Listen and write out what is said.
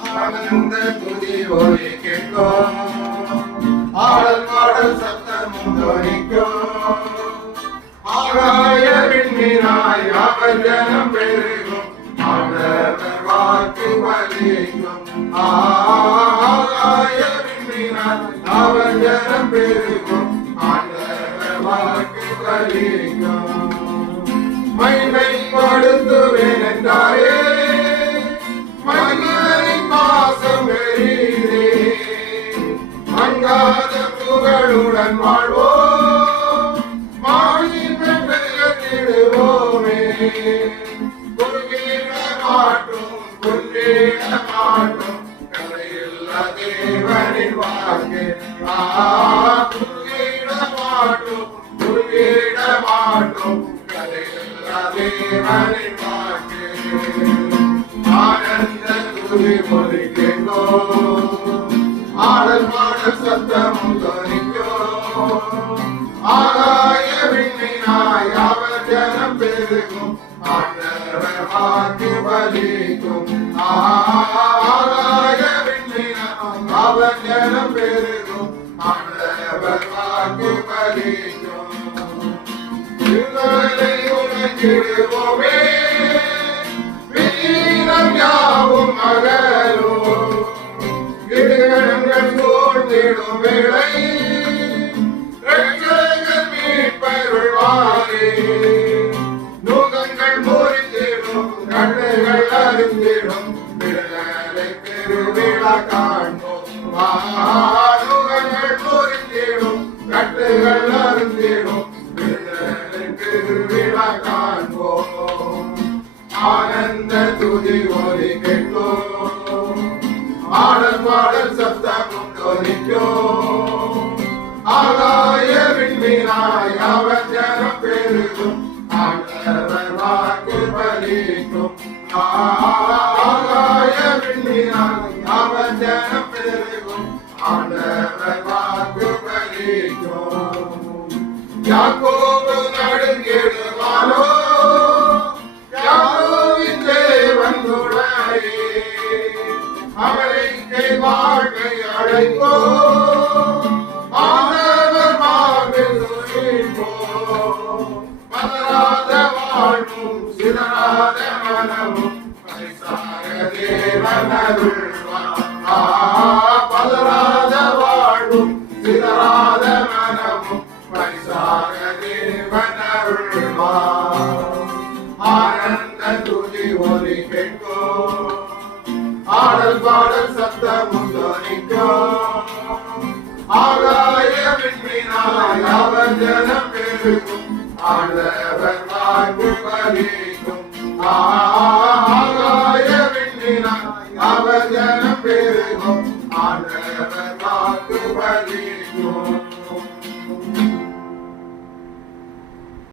ஆனந்த துதி ஒலி கேட்கும், ஆடல் பாடல் சத்தமும் துணிக்கும். ஆகாய விண்மீனாய் அவர் ஜனம் பெருகும், ஆண்டவர் வாக்கு பலிக்கும். ஆகாய விண்மீனாய் அவர் ஜனம் பெருகும், ஆண்டவர் வாக்கு பலிக்கும். மைமைப்படுத்துவேன் என்றாரே, மனிதனின் பாசம் பெரிதே. மங்காத புகழுடன் வாழ்வோம், மாநிலம் பெயர்த்திடுவோமே. குறுகிட மாட்டோம், குன்றிட மாட்டோம், கரையில்லா தேவனின் வாக்கு. குறுகிட மாட்டோம், குறுகிட மாட்டோம், கரையில்லா தேவனின் வாக்கு. ஆனந்த துதி ஒலி கேட்கும், ஆடல் பாடல் சத்தமும் துணிக்கும். ஆகாய விண்மீனாய் அவர் ஜனம் பெருகும், ஆண்டவர் வாக்கு பலிக்கும். ஆகாய விண்மீனாய் அவர் ஜனம் பெருகும், ஆண்டவர் வாக்கு பலிக்கும். இருளை உணர்ந்திடுவோமே, வீரம் யாவும் அகலும். இடுகணங்கள் சூழ்ந்திடும் வேளை, இரட்சகர் மீட்பருள்வாரே. நுகங்கள் முறிந்திடும், கண்ணுகள் அருந்திடும், விடுதலை பெருவிழா காண்போம். நுகங்கள் முறிந்திடும், கட்டுகள் அருந்திடும், விடுதலை பெருவிழா காண்போம். ஆனந்த துதி ஒலி கேட்கும், ஆடல் பாடல் சத்தமும் துணிக்கும். ஆகாய விண்மீனாய் அவர் ஜனம் பெருகும், ஆண்டவர் வாக்கு பலிக்கும். ஆகாய விண்மீனாய் அவர் ஜனம் பெருகும், ஆண்டவர் வாக்கு பலிக்கும். யாக்கோபு நடுங்கிடுவானோ, யாக்கோபின் தேவன் துணையே. அவரை வாழ்க்கை அழைப்போ, ஆண்டவர் மார்பில் துணிப்போ. பதறாத வாழ்வும் சிதறாத மனமும் பரிசாக தேவன் அருள்வார். பதறாத வாழ்வும் சிதறாத மனமும் பரிசாக தேவன் அருள்வார். ஆனந்த துதி ஒலி கேட்கும், ஆடல் பாடல் சத்தமும் துணிக்கும். ஆகாய விண்மீனாய் அவர் ஜனம் பெருகும், ஆண்டவர் வாக்கு பலிக்கும். ஆகாய விண்மீனாய் அவர் ஜனம் பெருகும், ஆண்டவர் வாக்கு பலிக்கும்.